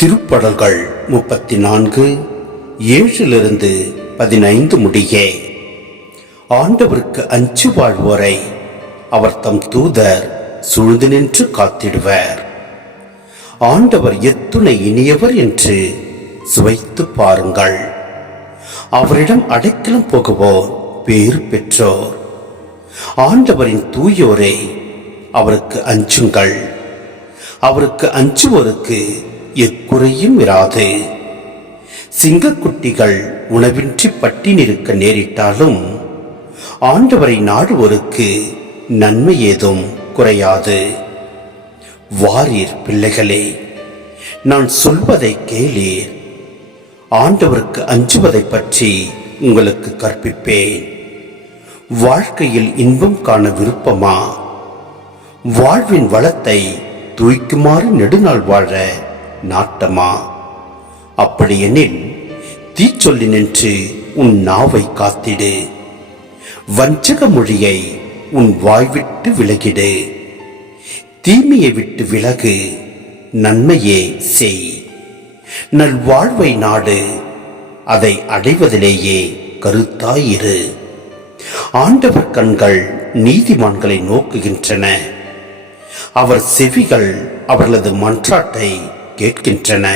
திருப்படல்கள் 34 7-15 முடிய. ஆண்டவருக்கு அஞ்சு வாழ்வோரை அவர் தம் தூதர் சூழ்ந்து நின்று காத்திடுவர். ஆண்டவர் எத்துணை இனியவர் என்று சுவைத்து பாருங்கள். அவரிடம் அடைக்கலம் போகுவோர் பேறு பெற்றோர். ஆண்டவரின் தூயோரே, அவருக்கு அஞ்சுங்கள். அவருக்கு அஞ்சுவோருக்கு எக்குறையும் இராது. சிங்கக்குட்டிகள் உணவின்றி பட்டினிருக்க நேரிட்டாலும் ஆண்டவரை நாடுவோருக்கு நன்மை ஏதும் குறையாது. வாரீர் பிள்ளைகளே, நான் சொல்வதை கேளீர். ஆண்டவருக்கு அஞ்சுவதை பற்றி உங்களுக்கு கற்பிப்பேன். வாழ்க்கையில் இன்பம் காண விருப்பமா? வாழ்வின் வளத்தை தூய்க்குமாறு நெடுநாள் வாழ நாட்டமா? அப்படியெனில் தீச்சொல்லி நின்று உன் நாவை காத்திடு. வஞ்சக மொழியை உன் வாய்விட்டு விலகிடு. தீமையை விட்டு விலகு, நன்மையே செய். நல்வாழ்வை நாடு, அதை அடைவதிலேயே கருத்தாயிரு. ஆண்டவர் கண்கள் நீதிமான்களை நோக்குகின்றன. அவர் செவிகள் அவர்களது மன்றாட்டை கேட்கின்றன.